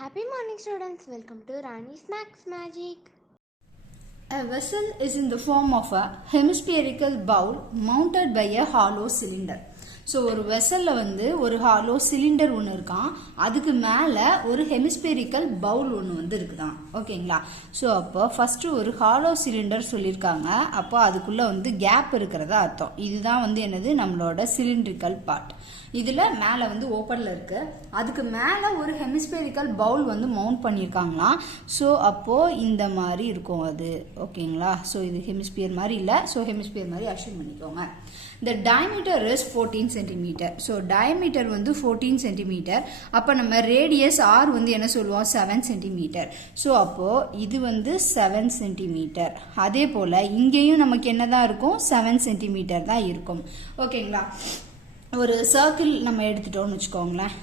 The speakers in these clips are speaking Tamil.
Happy morning students, welcome to Rani's Max Magic. A vessel is in the form of a hemispherical bowl mounted by a hollow cylinder. So ஒரு வெசலில் ஒரு ஹாலோ சிலிண்டர் ஒன்று இருக்கான், அதுக்கு மேலே ஒரு ஹெமிஸ்பெரிக்கல் பவுல் ஒன்று இருக்குதான். ஓகேங்களா? ஸோ அப்போ ஃபஸ்ட்டு ஒரு ஹாலோ சிலிண்டர் சொல்லியிருக்காங்க. அப்போ அதுக்குள்ளே கேப் இருக்கிறதா அர்த்தம். இதுதான் என்னது நம்மளோட சிலிண்ட்ரிக்கல் பார்ட். இதில் மேலே ஓப்பனில் இருக்குது, அதுக்கு மேலே ஒரு ஹெமிஸ்பெரிக்கல் பவுல் மவுண்ட் பண்ணியிருக்காங்களாம். ஸோ அப்போது இந்த மாதிரி இருக்கும் அது. ஓகேங்களா? ஸோ இது ஹெமிஸ்பியர் மாதிரி இல்லை, ஸோ ஹெமிஸ்பியர் மாதிரி அஷ்யூம் பண்ணிக்கோங்க. The diameter is 14 cm. So diameter 14 cm. அப்போ நம்ம radius R என்ன சொல்லுவோம் 7 cm. ஸோ அப்போ இது 7 cm. அதே போல் இங்கேயும் நமக்கு என்னதான் இருக்கும் 7 cm தான் இருக்கும். ஓகேங்களா? ஒரு சர்க்கிள் நம்ம எடுத்துட்டோம்னு வச்சுக்கோங்களேன்.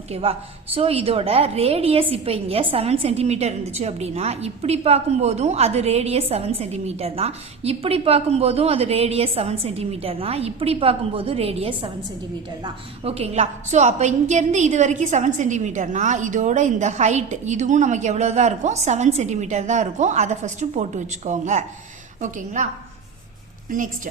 ஓகேவா? ஸோ இதோட ரேடியஸ் இப்போ இங்கே 7 சென்டிமீட்டர் இருந்துச்சு அப்படின்னா இப்படி பார்க்கும்போதும் அது ரேடியஸ் 7 சென்டிமீட்டர் தான், இப்படி பார்க்கும்போதும் அது ரேடியஸ் 7 சென்டிமீட்டர் தான், இப்படி பார்க்கும்போது ரேடியஸ் 7 சென்டிமீட்டர் தான். ஓகேங்களா? ஸோ அப்போ இங்கேருந்து இது வரைக்கும் 7 சென்டிமீட்டர்னா இதோட இந்த ஹைட் இதுவும் நமக்கு எவ்வளோ தான் இருக்கும் 7 சென்டிமீட்டர் தான் இருக்கும். அதை ஃபஸ்ட்டு போட்டு வச்சுக்கோங்க. ஓகேங்களா? Next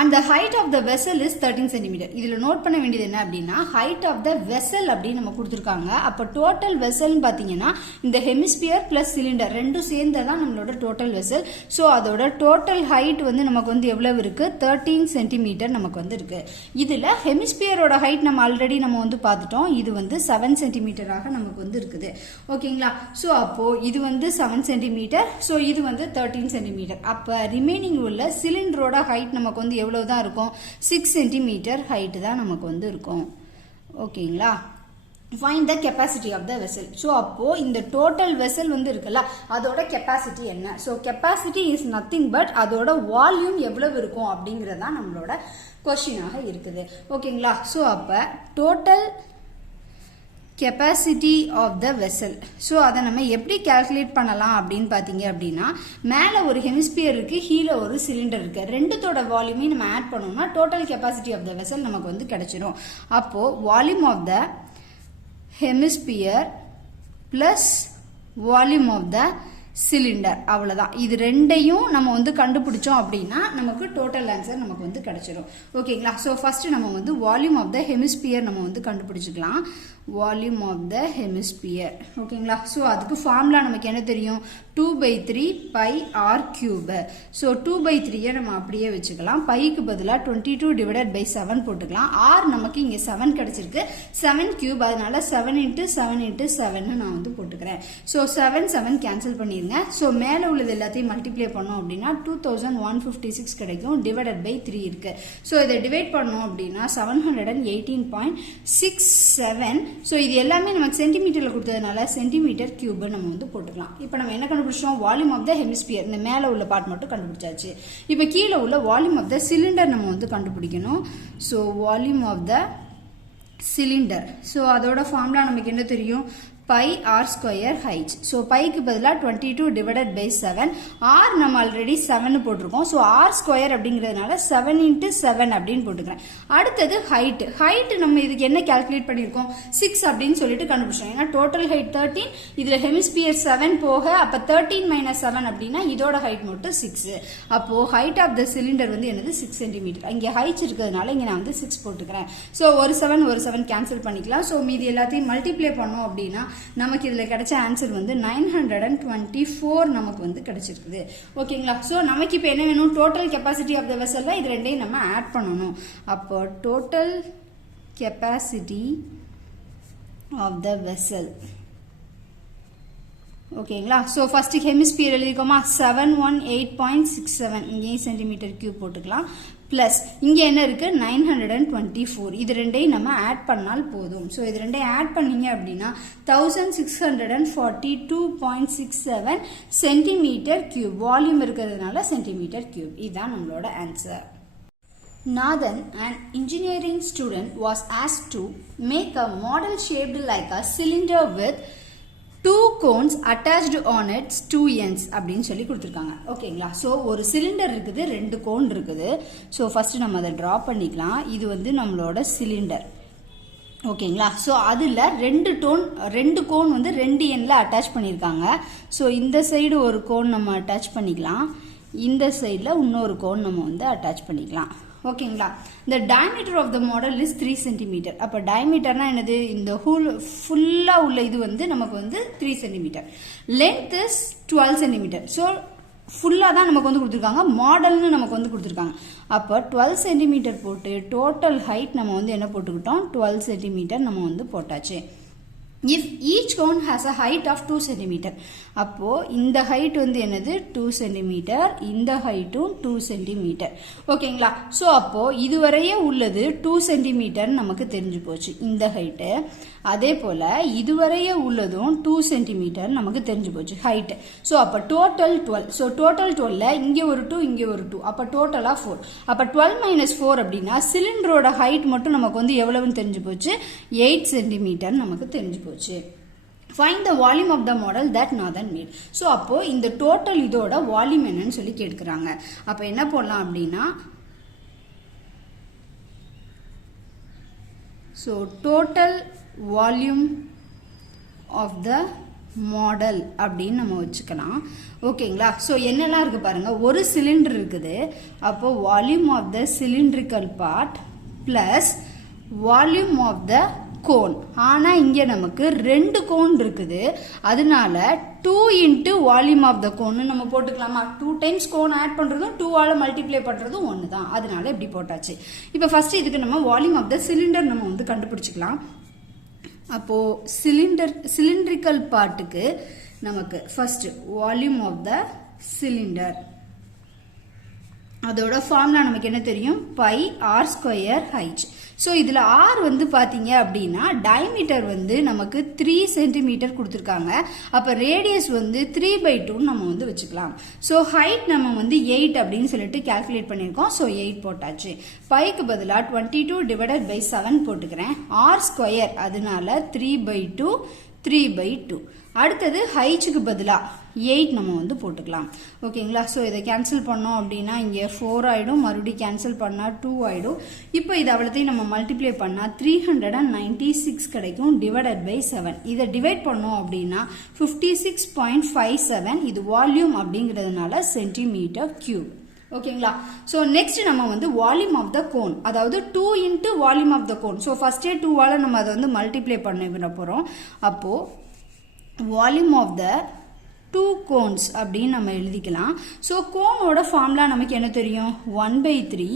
and the height of the vessel is 13 cm. இதில் நோட் பண்ண வேண்டியது என்ன அப்படின்னா height of the vessel அப்படின்னு நம்ம கொடுத்துருக்காங்க. அப்போ டோட்டல் வெசல்னு பார்த்தீங்கன்னா இந்த ஹெமிஸ்பியர் பிளஸ் சிலிண்டர் ரெண்டும் சேர்ந்ததான் நம்மளோட டோட்டல் வெசல். ஸோ அதோட டோட்டல் ஹைட் நமக்கு எவ்வளவு இருக்கு 13 சென்டிமீட்டர் நமக்கு இருக்கு. இதில் ஹெமிஸ்பியரோட ஹைட் நம்ம ஆல்ரெடி நம்ம பார்த்துட்டோம், இது 7 சென்டிமீட்டராக நமக்கு இருக்குது. ஓகேங்களா? ஸோ அப்போ இது 7 சென்டிமீட்டர், ஸோ இது 13 சென்டிமீட்டர். அப்போ ரிமைனிங் உள்ள சிலிண்டரோட ஹைட் நமக்கு எவ்வளவு தான் இருக்கும் 6 சென்டிமீட்டர் ஹைட் தான் நமக்கு இருக்கும். ஓகேங்களா? Find the capacity of the vessel. So அப்போ இந்த டோட்டல் வெசல் இருக்குல்ல அதோட கெப்பாசிட்டி என்ன? So capacity is nothing but அதோட வால்யூம் எவ்வளவு இருக்கும் அப்படிங்கிறதா நம்மளோட கொஸ்டினாக இருக்குது. ஓகேங்களா? ஸோ அப்போ total capacity of the vessel. So அதை நம்ம எப்படி கால்குலேட் பண்ணலாம் அப்படின்னு பார்த்தீங்க அப்படின்னா மேலே ஒரு ஹெமிஸ்பியர் இருக்குது, கீழே ஒரு சிலிண்டர் இருக்குது, ரெண்டுத்தோட வால்யூமே நம்ம ஆட் பண்ணோம்னா total capacity of the vessel நமக்கு கிடைச்சிடும். அப்போது volume of the hemisphere plus volume of the cylinder, அவ்வளோதான். இது ரெண்டையும் நம்ம கண்டுபிடிச்சோம் அப்படின்னா நமக்கு டோட்டல் ஆன்சர் நமக்கு கிடைச்சிடும். ஓகேங்களா? ஸோ ஃபர்ஸ்ட் நம்ம வால்யூம் ஆஃப் த ஹெமிஸ்பியர் நம்ம கண்டுபிடிச்சிக்கலாம். Volume of the hemisphere. ஓகேங்களா? ஸோ அதுக்கு ஃபார்முலா நமக்கு என்ன தெரியும் 2/3 பை ஆர் கியூபு. ஸோ 2/3 நம்ம அப்படியே வச்சுக்கலாம். பைக்கு பதிலாக 22 டிவைடட் பை 7 போட்டுக்கலாம். ஆர் நமக்கு இங்கே 7 கிடைச்சிருக்கு, 7 கியூப், அதனால 7 × 7 × 7 நான் போட்டுக்கிறேன். ஸோ 7 கேன்சல் பண்ணிடுங்க. ஸோ மேலே உள்ளது எல்லாத்தையும் மல்டிப்ளை பண்ணோம் அப்படின்னா 2156 கிடைக்கும், டிவைடட் பை 3 இருக்கு. ஸோ இதை டிவைட் பண்ணோம் அப்படின்னா 718.67. ஸோ இது எல்லாமே நமக்கு சென்டிமீட்டரில் கொடுத்ததுனால சென்டிமீட்டர் கியூப் நம்ம போட்டுக்கலாம். இப்போ நம்ம என்ன கண்டுபிடிச்சோம் வால்யூம் ஆஃப் த ஹெமிஸ்பியர், இந்த மேலே உள்ள பார்ட் மட்டும் கண்டுபிடிச்சாச்சு. இப்போ கீழே உள்ள வால்யூம் ஆஃப் த சிலிண்டர் நம்ம கண்டுபிடிக்கணும். So volume of the cylinder, so அதோட ஃபார்முலா நமக்கு என்ன தெரியும் pi r square h. So பைக்கு பதிலாக 22 டிவைடட் பை 7, ஆர் நம்ம ஆல்ரெடி 7 போட்டிருக்கோம். ஸோ ஆர் ஸ்கொயர் அப்படிங்கிறதுனால 7 × 7 அப்படின்னு போட்டுக்கிறேன். அடுத்தது ஹைட். ஹைட் நம்ம இதுக்கு என்ன கால்குலேட் பண்ணியிருக்கோம் 6 அப்படின்னு சொல்லிட்டு கண்டுபிடிச்சோம். ஏன்னா டோட்டல் ஹைட் 13, இதில் ஹெமிஸ்பியர் 7 போக அப்போ 13 - 7 அப்படின்னா இதோட ஹைட் மட்டும் 6. அப்போ ஹைட் ஆஃப் த சிலிண்டர் என்னது 6 சென்டிமீட்டர். இங்கே ஹைட் இருக்கிறதுனால இங்கே நான் 6 போட்டுக்கிறேன். ஸோ ஒரு 7 கேன்சல் பண்ணிக்கலாம். ஸோ மீதி எல்லாத்தையும் மல்டிப்ளை பண்ணோம் அப்படின்னா நமக்கு இதில் கிடைச்ச ஆன்சர் 924 நமக்கு கிடைச்சிருக்குது. ஓகேங்களா? ஸோ நமக்கு இப்போ என்ன வேணும் டோட்டல் கெப்பாசிட்டி ஆஃப் த வெசல்ல இது ரெண்டையும் நம்ம ஆட் பண்ணணும். அப்போ total capacity of the vessel. ஓகேங்களா? ஸோ ஃபர்ஸ்ட் ஹெமிஸ்பியர் எழுதிக்கோமா 718.67, இங்கேயும் சென்டிமீட்டர் கியூப் போட்டுக்கலாம். பிளஸ் இங்கே என்ன இருக்கு 924, இது ரெண்டையும் நம்ம ஆட் பண்ணால் போதும். ஸோ இது ரெண்டையும் ஆட் பண்ணீங்க அப்படின்னா 1642.67 சென்டிமீட்டர் கியூப். வால்யூம் இருக்கிறதுனால சென்டிமீட்டர் கியூப். இதுதான் நம்மளோட answer. Nathan, an engineering student, was asked to make a model shaped like a cylinder with 2 cones attached on its 2 ends அப்படின்னு சொல்லி கொடுத்துருக்காங்க. ஓகேங்களா? ஸோ ஒரு சிலிண்டர் இருக்குது, 2 கோன் இருக்குது. ஸோ ஃபர்ஸ்ட் நம்ம அதை ட்ரா பண்ணிக்கலாம். இது நம்மளோட சிலிண்டர். ஓகேங்களா. ஸோ அதில் ரெண்டு கோன் வந்து 2 எண்ணில் அட்டாச் பண்ணியிருக்காங்க. ஸோ இந்த சைடு ஒரு கோன் நம்ம அட்டாச் பண்ணிக்கலாம், இந்த சைடில் இன்னொரு கோன் நம்ம வந்து அட்டாச் பண்ணிக்கலாம். ஓகேங்களா. இந்த diameter of the model is 3 centimetre. அப்போ டயமீட்டர்னா என்னது, இந்த ஃபுல்லாக உள்ள இது வந்து நமக்கு வந்து 3 centimetre. Length is 12 centimetre. So ஃபுல்லாக தான் நமக்கு வந்து கொடுத்துருக்காங்க, மாடல்னு நமக்கு வந்து கொடுத்துருக்காங்க. அப்போ 12 சென்டிமீட்டர் போட்டு டோட்டல் ஹைட் நம்ம வந்து என்ன போட்டுக்கிட்டோம், 12 சென்டிமீட்டர் நம்ம வந்து போட்டாச்சு. if each cone has a height of 2 cm, அப்போ இந்த height வந்து என்னது 2 cm, இந்த heightum 2 cm. ஓகேங்களா. ஸோ அப்போ இதுவரையே உள்ளது 2 cm நமக்கு தெரிஞ்சு போச்சு இந்த height. அதே போல இதுவரையே உள்ளதும் 2 cm நமக்கு தெரிஞ்சு போச்சு height. ஸோ அப்போ டோட்டல் 12. ஸோ டோட்டல் 12ல இங்கே ஒரு 2 இங்கே ஒரு 2, அப்போ டோட்டலாக 4. அப்போ 12 - 4 அப்படின்னா சிலிண்டரோட ஹைட் மட்டும் நமக்கு வந்து எவ்வளவுன்னு தெரிஞ்சு போச்சு, 8 cm நமக்கு தெரிஞ்சு போச்சு. Find the volume of the model that Nathan made. So அப்போ இந்த டோட்டல் இதோட வால்யூம் என்னன்னு சொல்லி கேட்குறாங்க. அப்போ என்ன போடலாம் அப்படின்னா, so total volume of the model அப்படின்னு நம்ம வச்சுக்கலாம். ஓகேங்களா. ஸோ என்னெல்லாம் இருக்குது பாருங்கள், ஒரு சிலிண்டர் இருக்குது, அப்போ volume of the cylindrical part plus volume of the cone. ஆனால் இங்கே நமக்கு 2 கோன் இருக்குது, அதனால 2 இன்ட்டு வால்யூம் ஆஃப் த கோன்னு நம்ம போட்டுக்கலாமா. 2 டைம்ஸ் கோன் ஆட் பண்ணுறதும் 2ஆல் மல்டிப்ளை பண்ணுறதும் ஒன்று தான், அதனால இப்படி போட்டாச்சு. இப்போ ஃபர்ஸ்ட் இதுக்கு நம்ம வால்யூம் ஆஃப் த சிலிண்டர் நம்ம வந்து கண்டுபிடிச்சிக்கலாம். அப்போது சிலிண்ட்ரிக்கல் பார்ட்டுக்கு நமக்கு first volume of the cylinder, அதோட ஃபார்முலா நமக்கு என்ன தெரியும், pi r square h. So இதில் ஆர் வந்து பார்த்தீங்க அப்படின்னா டயமீட்டர் வந்து நமக்கு 3 சென்டிமீட்டர் கொடுத்துருக்காங்க. அப்போ ரேடியஸ் வந்து 3/2 நம்ம வந்து வச்சுக்கலாம். ஸோ ஹைட் நம்ம வந்து 8 அப்படின்னு சொல்லிட்டு கால்குலேட் பண்ணியிருக்கோம். ஸோ 8 போட்டாச்சு. பைக்கு பதிலாக 22 டிவைடட் பை 7 போட்டுக்கிறேன். ஆர் ஸ்கொயர் அதனால 3/2 3/2. அடுத்தது ஹைச்சுக்கு பதிலாக 8 நம்ம வந்து போட்டுக்கலாம். ஓகேங்களா. ஸோ இதை கேன்சல் பண்ணோம் அப்படின்னா இங்கே 4 ஆகிடும், மறுபடியும் கேன்சல் பண்ணால் 2 ஆகிடும். இப்போ இது அவ்வளோத்தையும் நம்ம மல்டிப்ளை பண்ணால் 396 கிடைக்கும் டிவைடட் பை 7. இதை டிவைட் பண்ணோம் அப்படின்னா 56.57. இது வால்யூம் அப்படிங்கிறதுனால சென்டிமீட்டர் கியூப். ஓகேங்களா. ஸோ நெக்ஸ்ட் நம்ம வந்து வால்யூம் ஆஃப் த கோன், அதாவது 2 into volume of the cone. So ஃபர்ஸ்டே 2ஆல் நம்ம அதை வந்து மல்டிப்ளை பண்ண போகிறோம். அப்போது வால்யூம் ஆஃப் த 2 கோன்ஸ் அப்படின்னு நம்ம எழுதிக்கலாம். ஸோ கோனோட ஃபார்முலா நமக்கு என்ன தெரியும், 1/3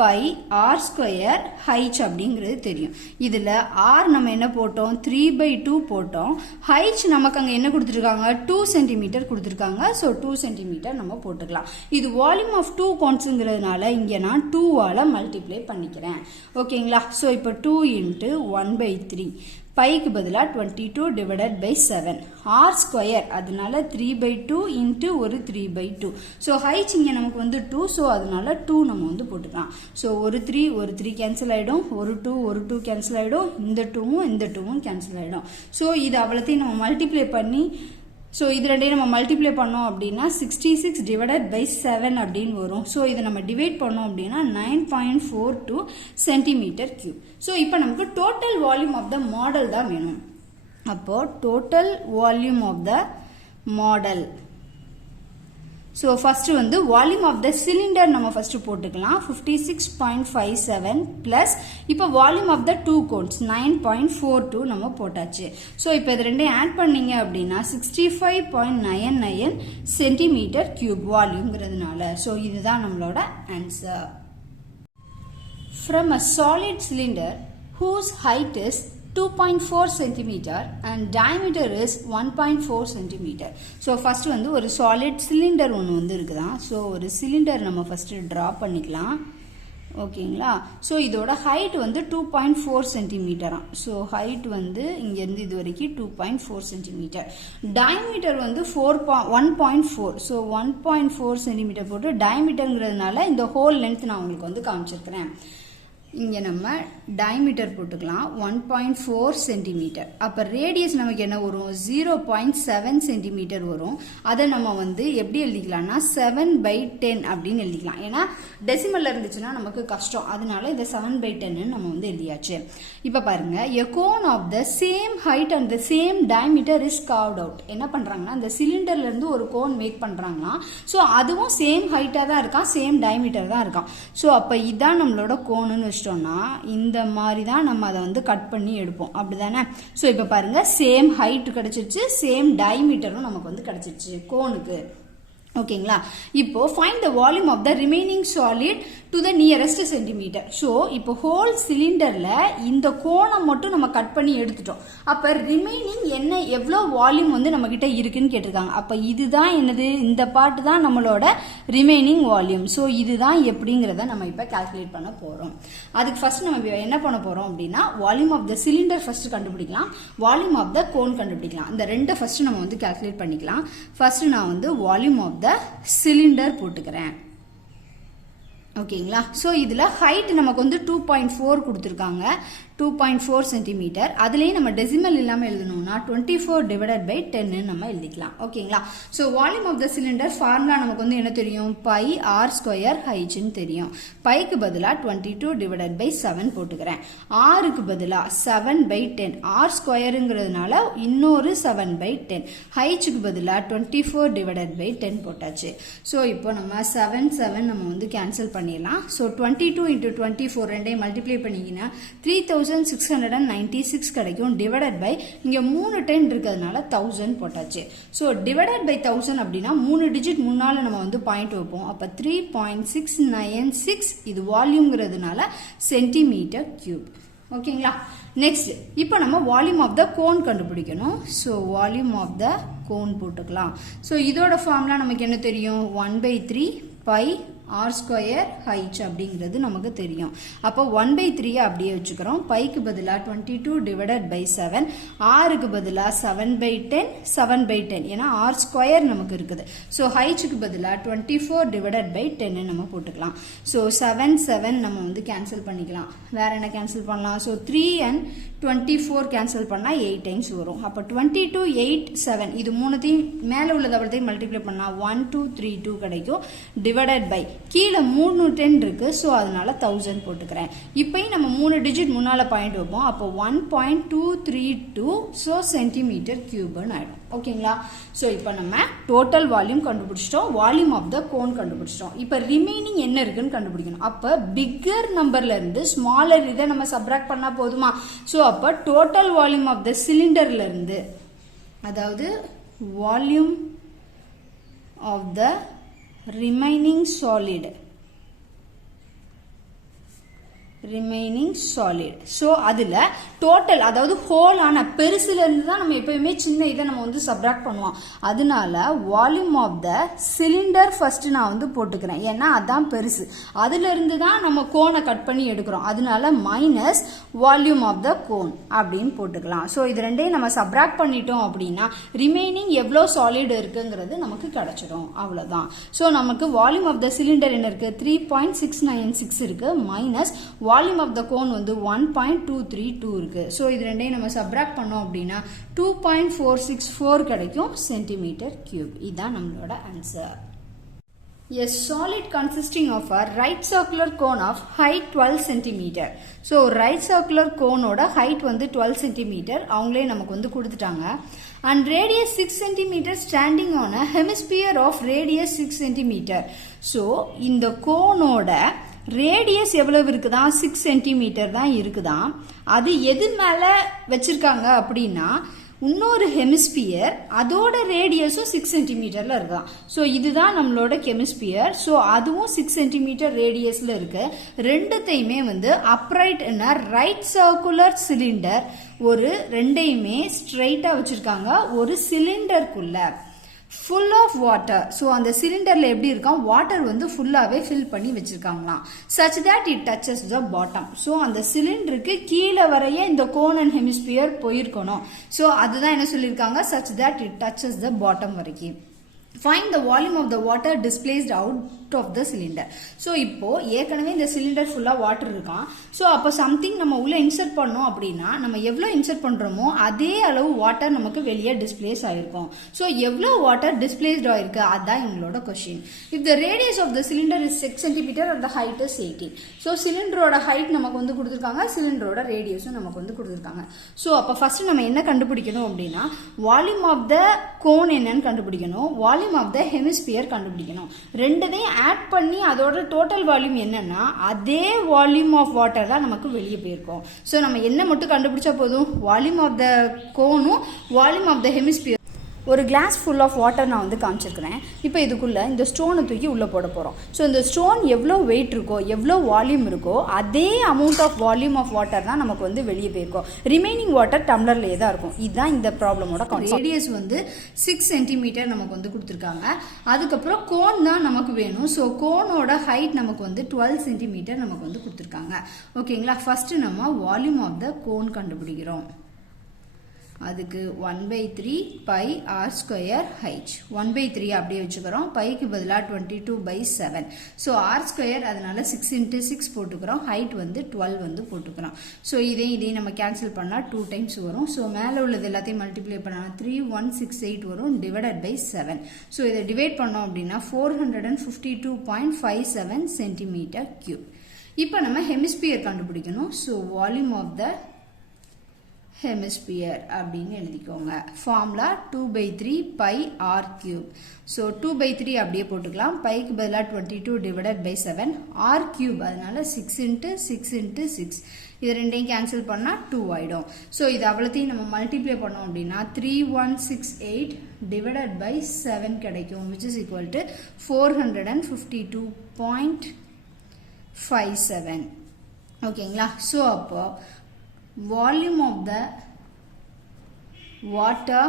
பை ஆர் ஸ்கொயர் ஹைச் அப்படிங்கிறது தெரியும். இதில் ஆர் நம்ம என்ன போட்டோம், 3/2 போட்டோம். ஹைச் நமக்கு அங்கே என்ன கொடுத்துருக்காங்க, 2 சென்டிமீட்டர் கொடுத்துருக்காங்க. ஸோ 2 சென்டிமீட்டர் நம்ம போட்டுக்கலாம். இது வால்யூம் ஆஃப் 2 கோன்ஸுங்கிறதுனால இங்கே நான் 2ஆல் மல்டிப்ளை பண்ணிக்கிறேன். ஓகேங்களா. ஸோ இப்போ 2 இன்ட்டு 1/3 பைக்கு பதிலாக 22 டிவைடட் பை 7. ஆர் ஸ்கொயர் அதனால 3/2 இன்ட்டு ஒரு 3/2. ஸோ ஹைச் இங்கே நமக்கு வந்து 2, ஸோ அதனால 2 நம்ம வந்து போட்டுக்கலாம். ஸோ ஒரு 3 கேன்சல் ஆகிடும், ஒரு 2 கேன்சல் ஆகிடும், இந்த 2வும் கேன்சல் ஆகிடும். ஸோ இது அவ்வளோத்தையும் நம்ம மல்டிப்ளை பண்ணி, ஸோ இது ரெண்டையும் நம்ம மல்டிப்ளை பண்ணோம் அப்படின்னா 66 டிவைடட் பை 7 அப்படின்னு வரும். ஸோ இதை நம்ம டிவைட் பண்ணோம் அப்படின்னா 9.42 சென்டிமீட்டர் கியூப். ஸோ இப்போ நமக்கு total volume of the model தான் வேணும். அப்போது total volume of the model, so first வந்து வால்யூம் ஆஃப் த சிலிண்டர் நம்ம ஃபர்ஸ்ட் போட்டுக்கலாம். 56.57 பிளஸ் இப்போ வால்யூம் ஆஃப் த 2 கோன்ஸ் 9.42 நம்ம போட்டாச்சு. ஸோ இப்போ இது ரெண்டையும் ஆட் பண்ணீங்க அப்படின்னா 65.99 சென்டிமீட்டர் கியூப் வால்யூம்ங்கிறதுனால. ஸோ இதுதான் நம்மளோட answer. From a solid cylinder whose height is 2.4 cm and diameter is 1.4 cm. So first வந்து ஒரு சாலிட் சிலிண்டர் ஒன்று வந்து இருக்குதான். ஸோ ஒரு சிலிண்டர் நம்ம ஃபர்ஸ்ட் ட்ரா பண்ணிக்கலாம். ஓகேங்களா. ஸோ இதோட ஹைட் வந்து 2.4 சென்டிமீட்டராம். ஸோ ஹைட் வந்து இங்கேருந்து இது வரைக்கும் 2.4 சென்டிமீட்டர். டயமீட்டர் வந்து 1.4. ஸோ 1.4 சென்டிமீட்டர் போட்டு டயமீட்டருங்கிறதுனால இந்த ஹோல் லென்த் நான் உங்களுக்கு வந்து காமிச்சிருக்கிறேன். இங்கே நம்ம டயமீட்டர் போட்டுக்கலாம் 1.4 சென்டிமீட்டர். அப்போ ரேடியஸ் நமக்கு என்ன வரும் 0.7 சென்டிமீட்டர் வரும். அதை நம்ம வந்து எப்படி எழுதிக்கலாம்னா 7/10 அப்படின்னு எழுதிக்கலாம். ஏன்னா டெசிமல்ல இருந்துச்சுன்னா நமக்கு கஷ்டம், அதனால இதை 7/10 நம்ம வந்து எழுதியாச்சு. இப்போ பாருங்க, a cone of the same height and the same diameter is carved out. என்ன பண்றாங்கன்னா இந்த சிலிண்டர்ல இருந்து ஒரு கோன் மேக் பண்றாங்கன்னா ஸோ அதுவும் சேம் ஹைட்டா தான் இருக்கான், சேம் டயமீட்டர் தான் இருக்கான். ஸோ அப்போ இதான் நம்மளோட கோனுன்னு வச்சிட்டோம்னா இந்த மாதிரி தான் நம்ம அதை வந்து கட் பண்ணி எடுப்போம், அப்படிதானே? ஸோ இப்போ பாருங்க, சேம் ஹைட் கிடைச்சிருச்சு, சேம் டயமீட்டரும் நமக்கு வந்து கிடைச்சிருச்சு கோனுக்கு. ஓகேங்களா? இப்போ find the volume of the remaining solid to the nearest centimetre. So இப்போ ஹோல் சிலிண்டர்ல இந்த கோணம் மட்டும் நம்ம கட் பண்ணி எடுத்துட்டோம். அப்போ ரிமைனிங் என்ன எவ்வளோ வால்யூம் வந்து நம்ம கிட்ட இருக்குன்னு கேட்டிருக்காங்க. அப்போ இதுதான் என்னது, இந்த பார்ட் தான் நம்மளோட ரிமைனிங் வால்யூம். ஸோ இதுதான் எப்படிங்கிறத நம்ம இப்போ கால்குலேட் பண்ண போகிறோம். அதுக்கு ஃபர்ஸ்ட் நம்ம என்ன பண்ண போகிறோம் அப்படின்னா volume of the cylinder first கண்டுபிடிக்கலாம், வால்யூம் ஆஃப் த கோன் கண்டுபிடிக்கலாம். இந்த ரெண்டை ஃபர்ஸ்ட் நம்ம வந்து கால்குலேட் பண்ணிக்கலாம். ஃபர்ஸ்ட் நான் வந்து வால்யூம் ஆஃப் த சிலிண்டர் போட்டுக்கிறேன். ஓகேங்களா? ஸோ இதில் ஹைட் நமக்கு வந்து 2.4 கொடுத்துருக்காங்க, 2.4 சென்டிமீட்டர். அதுலேயும் நம்ம டெசிமல் இல்லாமல் எழுதணும்னா 24/10 நம்ம எழுதிக்கலாம். ஓகேங்களா? So volume of the cylinder formula நமக்கு வந்து என்ன தெரியும், பை ஆர் ஸ்கொயர் ஹைச்னு தெரியும். பைக்கு பதிலாக 22/7 போட்டுக்கிறேன். ஆருக்கு பதிலாக 7/10, ஆர் ஸ்கொயருங்கிறதுனால இன்னொரு 7/10, ஹைச்சுக்கு பதிலாக 24/10 போட்டாச்சு. ஸோ இப்போ நம்ம 7 நம்ம வந்து கேன்சல் பண்ணிடலாம். ஸோ 22 × 24 ரெண்டையும் மல்டிப்ளை பண்ணிங்கன்னா 3696 கிடைக்கும். டிவைடட் பை இங்கே 3 10 இருக்கிறதுனால 1000 போட்டாச்சு. ஸோ டிவைடட் பை 1000 அப்படின்னா 3 டிஜிட் முன்னால நம்ம வந்து பாயிண்ட் வைப்போம். அப்போ 3.696 இது வால்யூம்ங்கிறதுனால சென்டிமீட்டர் கியூப். ஓகேங்களா? நெக்ஸ்ட் இப்போ நம்ம வால்யூம் ஆஃப் த கோன் கண்டுபிடிக்கணும். So volume of the cone போட்டுக்கலாம். ஸோ இதோட ஃபார்முலா நமக்கு என்ன தெரியும், 1/3 பை ஆர் ஸ்கொயர் ஹைச் அப்படிங்கிறது நமக்கு தெரியும். அப்போ 1/3 அப்படியே வச்சுக்கிறோம். பைக்கு பதிலாக 22/7, ஆருக்கு பதிலாக 7/10, 7/10 ஏன்னா ஆர் ஸ்கொயர் நமக்கு இருக்குது. ஸோ ஹைச்சுக்கு பதிலாக 24/10 நம்ம போட்டுக்கலாம். ஸோ 7 நம்ம வந்து கேன்சல் பண்ணிக்கலாம். வேற என்ன கேன்சல் பண்ணலாம்? ஸோ 3 and 24 கேன்சல் பண்ணால் 8 டைம்ஸ் வரும். அப்போ 22 8 7 இது மூணுத்தையும் மேலே உள்ள தவிரத்தையும் மல்டிப்ளை பண்ணால் 1232 கிடைக்கும். டிவைடட் பை கீழே 3 10 இருக்கு, ஸோ அதனால 1000 போட்டுக்கிறேன். இப்போயும் நம்ம 3 டிஜிட் முன்னால பாயிண்ட் வைப்போம். அப்போ 1.232 ஸோ சென்டிமீட்டர் கியூப்னு ஆயிடும். ஓகேங்களா? ஸோ இப்போ நம்ம டோட்டல் வால்யூம் கண்டுபிடிச்சிட்டோம், வால்யூம் ஆஃப் த கோன் கண்டுபிடிச்சிட்டோம். இப்போ ரிமைனிங் என்ன இருக்குன்னு கண்டுபிடிக்கணும். அப்போ பிக்கர் நம்பர்ல இருந்து ஸ்மாலர் இதை நம்ம சப்ராக்ட் பண்ணா போதுமா? ஸோ அப்போ டோட்டல் வால்யூம் ஆஃப் த சிலிண்டர்ல இருந்து, அதாவது volume of the remaining solid. So அதில் டோட்டல் அதாவது ஹோல் ஆன பெருசுல இருந்து தான் நம்ம எப்பயுமே சின்ன இதை நம்ம வந்து சப்ராக்ட் பண்ணுவோம். அதனால volume of the cylinder first நான் வந்து போட்டுக்கிறேன், ஏன்னா அதான் பெருசு. அதுல இருந்து தான் நம்ம கோனை கட் பண்ணி எடுக்கிறோம். அதனால minus volume of the cone அப்படின்னு போட்டுக்கலாம். ஸோ இது ரெண்டையும் நம்ம சப்ராக்ட் பண்ணிட்டோம் அப்படின்னா ரிமைனிங் எவ்வளோ சாலிட் இருக்குங்கிறது நமக்கு கிடைச்சிடும். அவ்வளோதான். ஸோ நமக்கு வால்யூம் ஆஃப் த சிலிண்டர் என்ன இருக்கு, 3.696 இருக்கு, minus volume of the cone வந்து 1.232 இருக்கு. ஸோ இது ரெண்டையும் நம்ம சப்ராக்ட் பண்ணோம் அப்படின்னா 2.464 கிடைக்கும் சென்டிமீட்டர் கியூப். இதுதான் நம்மளோட answer. A solid consisting of a right circular cone of height 12 cm. So right circular cone ஓட height வந்து 12 cm. அவங்களே நமக்கு வந்து கொடுத்துட்டாங்க. And radius 6 cm standing on a hemisphere of radius 6 cm. So இந்த கோனோட ரேடியஸ் எவ்வளவு இருக்குதா, 6 சென்டிமீட்டர் தான் இருக்குதா. அது எது மேல வச்சிருக்காங்க அப்படின்னா இன்னொரு ஹெமிஸ்பியர், அதோட ரேடியஸும் 6 சென்டிமீட்டர்ல இருக்கான். ஸோ இதுதான் நம்மளோட ஹெமிஸ்பியர். ஸோ அதுவும் 6 சென்டிமீட்டர் ரேடியஸ்ல இருக்கு. ரெண்டுத்தையுமே வந்து அப்ரைட் ரைட் சர்க்குலர் சிலிண்டர் ஒரு ரெண்டையுமே ஸ்ட்ரைட்டா வச்சிருக்காங்க ஒரு சிலிண்டருக்குள்ள full of water. ஸோ அந்த சிலிண்டர்ல எப்படி இருக்கான், வாட்டர் வந்து ஃபுல்லாவே ஃபில் பண்ணி வச்சிருக்காங்களாம். such that it touches the bottom. So அந்த சிலிண்டருக்கு கீழே வரைய இந்த கோன் அண்ட் ஹெமிஸ்பியர் போயிருக்கணும். ஸோ அதுதான் என்ன சொல்லியிருக்காங்க, such that it touches the bottom வரைக்கும். find the volume of the water displaced out of the cylinder. So இப்போ ஏற்கனவே இந்த சிலிண்டர் ஃபுல்லாக வாட்டர் இருக்கான். ஸோ அப்போ சம்திங் நம்ம உள்ள இன்சர்ட் பண்ணோம் அப்படின்னா நம்ம எவ்வளோ இன்சர்ட் பண்ணுறோமோ அதே அளவு வாட்டர் நமக்கு வெளியே டிஸ்பிளேஸ் ஆயிருக்கும். ஸோ எவ்வளோ வாட்டர் டிஸ்பிளேஸ்ட் ஆயிருக்கு அதுதான் இவங்களோட question. If the radius of the cylinder is 6 cm and the height is 18. So சிலிண்டரோட ஹைட் நமக்கு வந்து கொடுத்துருக்காங்க, சிலிண்டரோட ரேடியஸும் நமக்கு வந்து கொடுத்துருக்காங்க. ஸோ அப்போ ஃபர்ஸ்ட் நம்ம என்ன கண்டுபிடிக்கணும் அப்படின்னா வால்யூம் ஆஃப் த கோன் என்னன்னு கண்டுபிடிக்கணும், வால்யூம் ஆஃப் த ஹெமிஸ்பியர் கண்டுபிடிக்கணும். ரெண்டுதையும் ஆட் பண்ணி அதோட டோட்டல் வால்யூம் என்னன்னா அதே வால்யூம் ஆஃப் வாட்டர் தான் நமக்கு வெளியே போயிருக்கும். ஸோ நம்ம என்ன மட்டும் கண்டுபிடிச்சா போதும், வால்யூம் ஆஃப் த கோனும் வால்யூம் ஆஃப் த ஹெமிஸ்பியர். ஒரு கிளாஸ் ஃபுல் ஆஃப் வாட்டர் நான் வந்து காமிச்சிருக்கிறேன். இப்போ இதுக்குள்ளே இந்த ஸ்டோனை தூக்கி உள்ளே போட போகிறோம். ஸோ இந்த ஸ்டோன் எவ்வளோ வெயிட் இருக்கோ எவ்வளோ வால்யூம் இருக்கோ அதே amount of volume of water தான் நமக்கு வந்து வெளியே போயிருக்கும். ரிமைனிங் வாட்டர் டம்ளர்லேயே தான் இருக்கும். இதுதான் இந்த ப்ராப்ளமோட கான்செப்ட். ரேடியஸ் வந்து 6 cm நமக்கு வந்து கொடுத்துருக்காங்க. அதுக்கப்புறம் கோன் தான் நமக்கு வேணும். ஸோ கோனோட ஹைட் நமக்கு வந்து 12 cm நமக்கு வந்து கொடுத்துருக்காங்க. ஓகேங்களா. ஃபஸ்ட்டு நம்ம வால்யூம் ஆஃப் த கோன் கண்டுபிடிக்கிறோம். அதுக்கு 1/3 pi r square h. 1/3 அப்படியே வச்சுக்கிறோம். பைக்கு பதிலாக 22/7. ஸோ r square அதனால 6 × 6 போட்டுக்கிறோம். ஹைட் வந்து 12 வந்து போட்டுக்கிறோம். ஸோ இதையும் நம்ம கேன்சல் பண்ணால் 2 times வரும். ஸோ மேலே உள்ளது எல்லாத்தையும் மல்டிப்ளை பண்ணால் 3168 வரும் டிவைடட் பை 7. ஸோ இதை டிவைட் பண்ணோம் அப்படின்னா 452.57 cm3. இப்போ நம்ம ஹெமிஸ்பியர் கண்டுபிடிக்கணும். So volume of the hemisphere அப்படின்னு எழுதிக்கோங்க. Formula 2/3 pi r³. ஸோ 2/3 அப்படியே போட்டுக்கலாம். பைக்கு பதிலாக 22 டிவைடட் பை 7. r³ அதனால 6 × 6 × 6. இது ரெண்டையும் கேன்சல் பண்ணால் 2 ஆகிடும். ஸோ இது அவ்வளோத்தையும் நம்ம மல்டிப்ளை பண்ணோம் அப்படின்னா 3168 டிவைடட் பை 7 கிடைக்கும். Which is equal to 452.57. ஓகேங்களா. ஸோ அப்போ volume of the water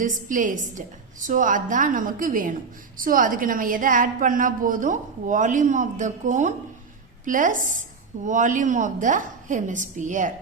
displaced. So அதுதான் நமக்கு வேணும். ஸோ அதுக்கு நம்ம எதை ஆட் பண்ணால் போதும், volume of the cone plus volume of the hemisphere.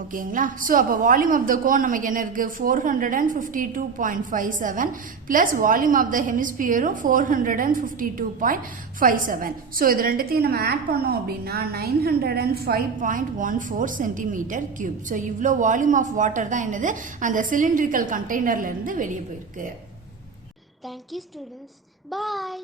ஓகேங்களா. ஸோ அப்போ வால்யூம் ஆஃப் த கோன் நமக்கு என்ன இருக்குது, 452.57 ப்ளஸ் வால்யூம் ஆஃப் த ஹெமிஸ்பியரும் 452.57. ஸோ இது ரெண்டுத்தையும் நம்ம ஆட் பண்ணோம் அப்படின்னா 905.14 cm3. ஸோ இவ்வளோ வால்யூம் ஆஃப் வாட்டர் தான் என்னது அந்த சிலிண்ட்ரிக்கல் கண்டெய்னர்லேருந்து வெளியே போயிருக்கு. Thank you students. Bye.